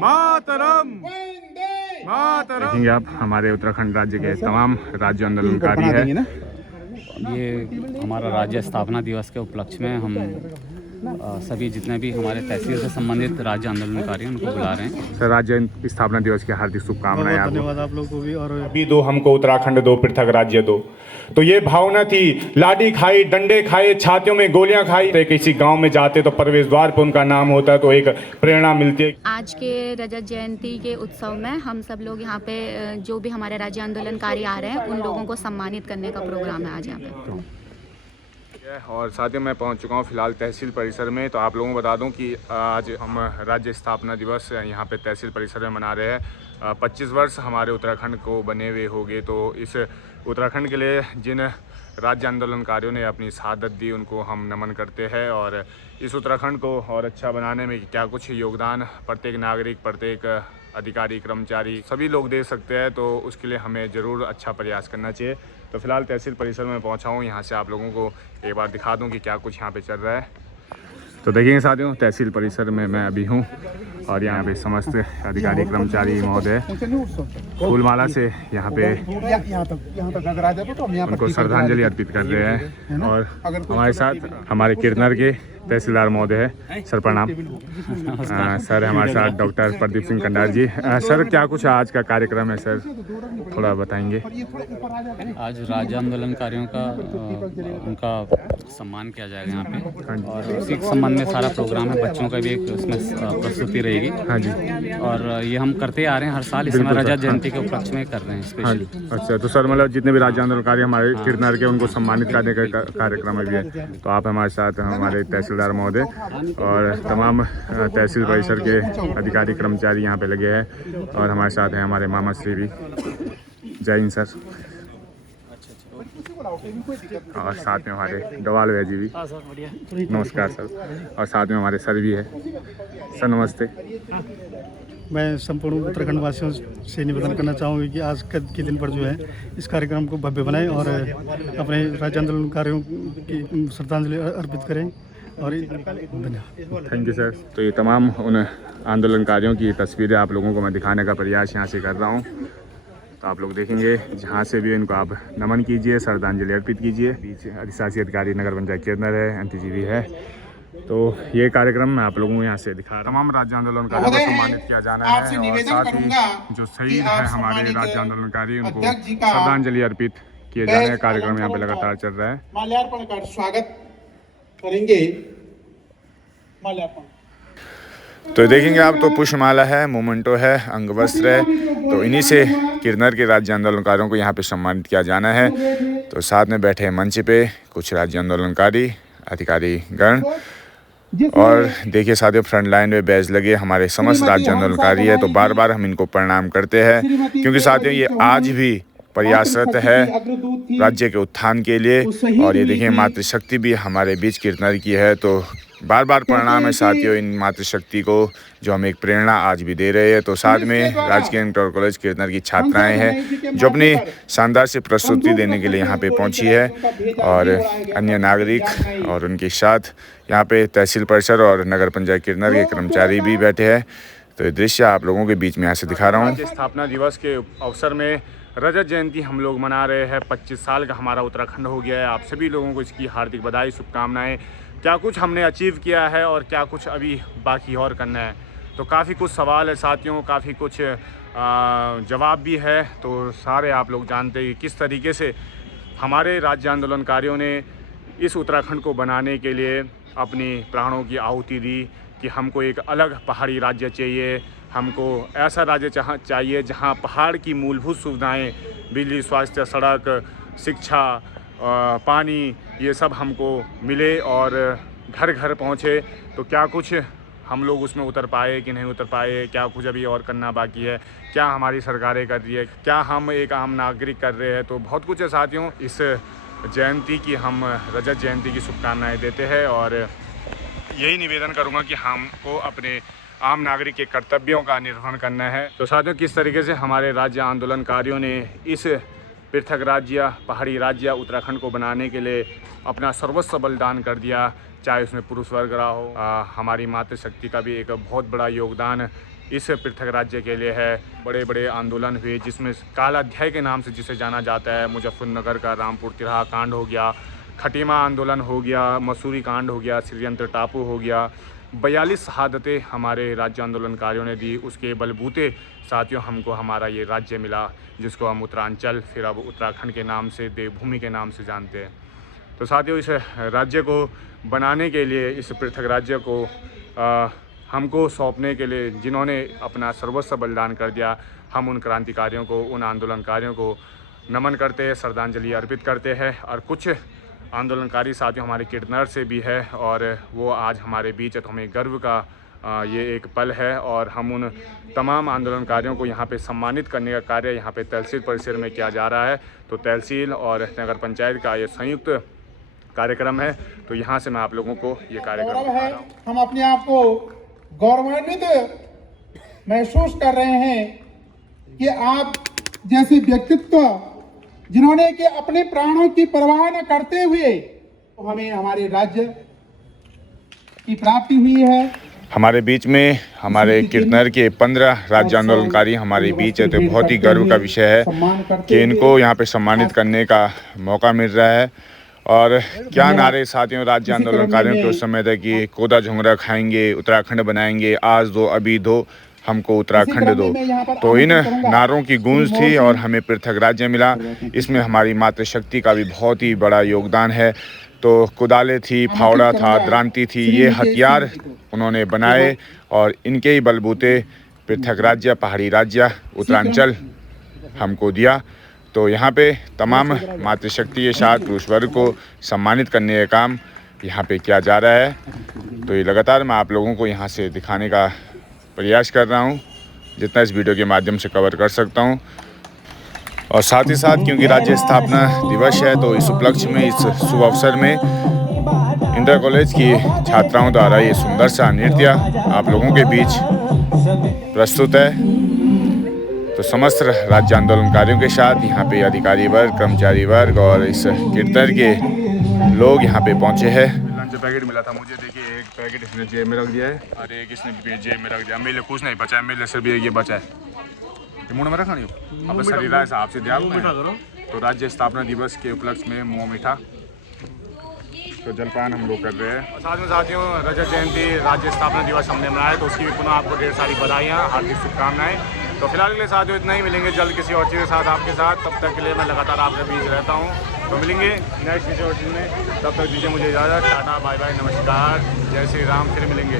मातरम मातरम। देखेंगे आप हमारे उत्तराखंड राज्य के तमाम राज्य आंदोलनकारी है। ये हमारा राज्य स्थापना दिवस के उपलक्ष्य में हम सभी जितने भी हमारे तहसील से संबंधित राज्य आंदोलनकारी हैं उनको बुला रहे हैं। सर, राज्य स्थापना दिवस की हार्दिक शुभकामनाएं। धन्यवाद आप लोगों को भी। और अभी दो हमको उत्तराखंड दो, पृथक राज्य दो, तो ये भावना थी। लाठी खाई, डंडे खाए, छातियों में गोलियां खाई। किसी गांव में जाते तो प्रवेश द्वार पर उनका नाम होता है तो एक प्रेरणा मिलती है। आज के रजत जयंती के उत्सव में हम सब लोग यहाँ पे जो भी हमारे राज्य आंदोलनकारी आ रहे हैं उन लोगों को सम्मानित करने का प्रोग्राम है आज यहाँ पे। और साथियों, मैं पहुंच चुका हूं फिलहाल तहसील परिसर में। तो आप लोगों को बता दूं कि आज हम राज्य स्थापना दिवस यहाँ पे तहसील परिसर में मना रहे हैं। 25 वर्ष हमारे उत्तराखंड को बने हुए हो गए। तो इस उत्तराखंड के लिए जिन राज्य आंदोलनकारियों ने अपनी शहादत दी उनको हम नमन करते हैं। और इस उत्तराखंड को और अच्छा बनाने में क्या कुछ योगदान प्रत्येक नागरिक, प्रत्येक अधिकारी, कर्मचारी सभी लोग दे सकते हैं, तो उसके लिए हमें ज़रूर अच्छा प्रयास करना चाहिए। तो फिलहाल तहसील परिसर में पहुंचा हूं, यहाँ से आप लोगों को एक बार दिखा दूं कि क्या कुछ यहाँ पे चल रहा है। तो देखेंगे साथियों, तहसील परिसर में मैं अभी हूँ और यहाँ पे समस्त अधिकारी, कर्मचारी महोदय फूलमाला से यहाँ पे उनको श्रद्धांजलि अर्पित कर रहे हैं। और हमारे साथ हमारे किरनर के तहसीलदार महोदय है। सर प्रणाम। सर हमारे साथ डॉक्टर प्रदीप सिंह कंडार जी। सर, क्या कुछ आज का कार्यक्रम है सर, थोड़ा बताएंगे। आज राज्य आंदोलनकारियों का उनका सम्मान किया जाएगा यहाँ पे, और उसी के संबंध में सारा प्रोग्राम है। बच्चों का भी एक उसमें प्रस्तुति रहेगी। हाँ जी। और ये हम करते आ रहे हैं हर साल, इस समय रजत जयंती के उपलक्ष्य में कर रहे हैं स्पेशल। अच्छा, तो सर मतलब जितने भी राज्य आंदोलनकारी हमारे किरनर के उनको सम्मानित करने का कार्यक्रम भी है। तो आप हमारे साथ, हमारे तहसीलदार महोदय और तमाम तहसील परिसर के अधिकारी, कर्मचारी यहाँ पे लगे हैं। और हमारे साथ हैं हमारे मामा श्री भी। जय हिंद सर। और साथ में हमारे डवाल भैया जी भी। नमस्कार सर। और साथ में हमारे सर भी है। सर नमस्ते। मैं संपूर्ण उत्तराखंड वासियों से निवेदन करना चाहूँगी कि आज के दिन पर जो है इस कार्यक्रम को भव्य बनाएं और अपने राज्य आंदोलनकारियों की श्रद्धांजलि अर्पित करें। और धन्यवाद। Thank you sir. तो ये तमाम उन आंदोलनकारियों की तस्वीरें आप लोगों को मैं दिखाने का प्रयास यहाँ से कर रहा हूँ। तो आप लोग देखेंगे, जहाँ से भी इनको आप नमन कीजिए, श्रद्धांजलि अर्पित कीजिए। बीच अधिशासी अधिकारी नगर पंचायत किरनर है, एनटीजी भी है। तो ये कार्यक्रम मैं आप लोगों को यहाँ से दिखा रहा हूँ। तमाम राज्य आंदोलनकारियों को सम्मानित किया जाना है। और साथ ही जो शहीद है हमारे राज्य आंदोलनकारी, उनको श्रद्धांजलि अर्पित किए जाने का कार्यक्रम यहाँ पे लगातार चल रहा है। माल्यार्पण कर स्वागत करेंगे। माल्यार्पण तो देखेंगे आप, तो पुष्पमाला है, मोमेंटो है, अंगवस्त्र है। तो इन्हीं से किरनर के राज्य आंदोलनकारियों को यहाँ पे सम्मानित किया जाना है। तो साथ में बैठे हैं मंच पे कुछ राज्य आंदोलनकारी, अधिकारी गण। और देखिए साथियों, फ्रंट लाइन में बैज लगे हमारे समस्त राज्य आंदोलनकारी है। तो बार बार हम इनको प्रणाम करते हैं, क्योंकि साथियों ये आज भी प्रयासरत है राज्य के उत्थान के लिए। और ये देखिए, मातृशक्ति भी हमारे बीच किरनर की है। तो बार बार प्रणाम है साथियों इन मातृशक्ति को, जो हमें एक प्रेरणा आज भी दे रहे हैं। तो साथ में राजकीय इंटर कॉलेज किरनर की छात्राएं हैं जो अपनी शानदार से प्रस्तुति देने के लिए यहाँ पे पहुँची है। और अन्य नागरिक और उनके साथ यहाँ पे तहसील परिसर और नगर पंचायत किरनर के कर्मचारी भी बैठे हैं। तो ये दृश्य आप लोगों के बीच में यहाँ से दिखा रहा हूँ। स्थापना दिवस के अवसर में रजत जयंती हम लोग मना रहे हैं। 25 साल का हमारा उत्तराखंड हो गया है। आप सभी लोगों को इसकी हार्दिक बधाई, शुभकामनाएं। क्या कुछ हमने अचीव किया है और क्या कुछ अभी बाकी और करना है। तो काफ़ी कुछ सवाल है साथियों, काफ़ी कुछ जवाब भी है। तो सारे आप लोग जानते हैं किस तरीके से हमारे राज्य आंदोलनकारियों ने इस उत्तराखंड को बनाने के लिए अपनी प्राणों की आहुति दी कि हमको एक अलग पहाड़ी राज्य चाहिए। हमको ऐसा राज्य चाहिए जहां पहाड़ की मूलभूत सुविधाएं, बिजली, स्वास्थ्य, सड़क, शिक्षा, पानी, ये सब हमको मिले और घर घर पहुँचे। तो क्या कुछ हम लोग उसमें उतर पाए कि नहीं उतर पाए, क्या कुछ अभी और करना बाकी है, क्या हमारी सरकारें कर रही है, क्या हम एक आम नागरिक कर रहे हैं। तो बहुत कुछ है साथियों। इस जयंती की, हम रजत जयंती की शुभकामनाएं देते हैं। और यही निवेदन करूंगा कि हमको अपने आम नागरिक के कर्तव्यों का निर्वहन करना है। तो साथियों, किस तरीके से हमारे राज्य आंदोलनकारियों ने इस पृथक राज्य, पहाड़ी राज्य उत्तराखंड को बनाने के लिए अपना सर्वस्व बलिदान कर दिया, चाहे उसमें पुरुष वर्ग रहा हो। हमारी मातृशक्ति का भी एक बहुत बड़ा योगदान इस पृथक राज्य के लिए है। बड़े बड़े आंदोलन हुए जिसमें काला अध्याय के नाम से जिसे जाना जाता है, मुजफ्फरनगर का रामपुर तिराहा कांड हो गया, खटीमा आंदोलन हो गया, मसूरी कांड हो गया, श्रीयंत्र टापू हो गया। 42 शहादतें हमारे राज्य आंदोलनकारियों ने दी। उसके बलबूते साथियों हमको हमारा ये राज्य मिला जिसको हम उत्तरांचल, फिर अब उत्तराखंड के नाम से, देवभूमि के नाम से जानते हैं। तो साथियों इस राज्य को बनाने के लिए, इस पृथक राज्य को हमको सौंपने के लिए जिन्होंने अपना सर्वस्व बलिदान कर दिया, हम उन क्रांतिकारियों को, उन आंदोलनकारियों को नमन करते हैं, श्रद्धांजलि अर्पित करते हैं। और कुछ आंदोलनकारी साथियों हमारे किन्नर से भी है और वो आज हमारे बीच है, तो हमें गर्व का ये एक पल है। और हम उन तमाम आंदोलनकारियों को यहाँ पे सम्मानित करने का कार्य यहाँ पे तहसील परिसर में किया जा रहा है। तो तहसील और नगर पंचायत का ये संयुक्त कार्यक्रम है। तो यहाँ से मैं आप लोगों को ये कार्यक्रम गौरव दिखा है, रहा हूँ। हम अपने आप को गौरवान्वित महसूस कर रहे हैं कि आप जैसे व्यक्तित्व जिन्होंने कि अपने प्राणों की परवाह न करते हुए तो हमें हमारे राज्य की प्राप्ति हुई है। हमारे बीच में हमारे किन्नर के 15 राज्य आंदोलनकारी हमारे बीच है। तो बहुत ही गर्व का विषय है कि इनको यहाँ पे सम्मानित करने का मौका मिल रहा है। और क्या नारे साथियों राज्य आंदोलनकारियों के उस समय था कि कोदा झुंगरा खाएंगे, उत्तराखंड बनाएंगे, आज दो अभी दो, हमको उत्तराखंड दो। तो इन नारों की गूंज थी और हमें पृथक राज्य मिला। इसमें हमारी मातृशक्ति का भी बहुत ही बड़ा योगदान है। तो कुदाले थी, फावड़ा था, द्रांति थी, ये हथियार उन्होंने बनाए और इनके ही बलबूते पृथक राज्य, पहाड़ी राज्य, उत्तरांचल हमको दिया। तो यहाँ पे तमाम मातृशक्ति के साथ पुरुष वर्ग को सम्मानित करने का काम यहाँ पे किया जा रहा है। तो ये लगातार मैं आप लोगों को यहाँ से दिखाने का प्रयास कर रहा हूँ जितना इस वीडियो के माध्यम से कवर कर सकता हूँ। और साथ ही साथ क्योंकि राज्य स्थापना दिवस है तो इस उपलक्ष्य में, इस शुभ अवसर में इंटर कॉलेज की छात्राओं द्वारा ये सुंदर सा नृत्य आप लोगों के बीच प्रस्तुत है। तो समस्त राज्य आंदोलनकारियों के साथ यहाँ पे अधिकारी वर्ग, कर्मचारी वर्ग और इस कीर्तन के लोग यहाँ पे पहुँचे हैं। लंच पैकेट मिला था मुझे, देखिए एक पैकेट इसने जेब में रख दिया है और एक इसने जेब में रख दिया। मेरे लिए कुछ नहीं बचा है, मेरे लिए सिर्फ ये बचा है। मुँह में रखा नहीं अब शरीर है साहब से ध्यान करो। तो राज्य स्थापना दिवस के उपलक्ष्य में मुँह मीठा तो जलपान हम लोग कर रहे हैं। और साथ में साथियों रजत जयंती, राज्य स्थापना दिवस हमने मनाया, तो उसकी भी पुनः आपको ढेर सारी बधाइयाँ, हार्दिक शुभकामनाएं। तो फिलहाल के लिए साथियों इतना ही, मिलेंगे जल्द किसी और चीज़ के साथ आपके साथ। तब तक के लिए मैं लगातार आपके बीच रहता हूँ। तो मिलेंगे नेक्स्ट किसी और चीज़ में, तब तक दीजिए मुझे इजाज़त। टाटा, बाय बाय, नमस्कार, जय श्री राम। फिर मिलेंगे।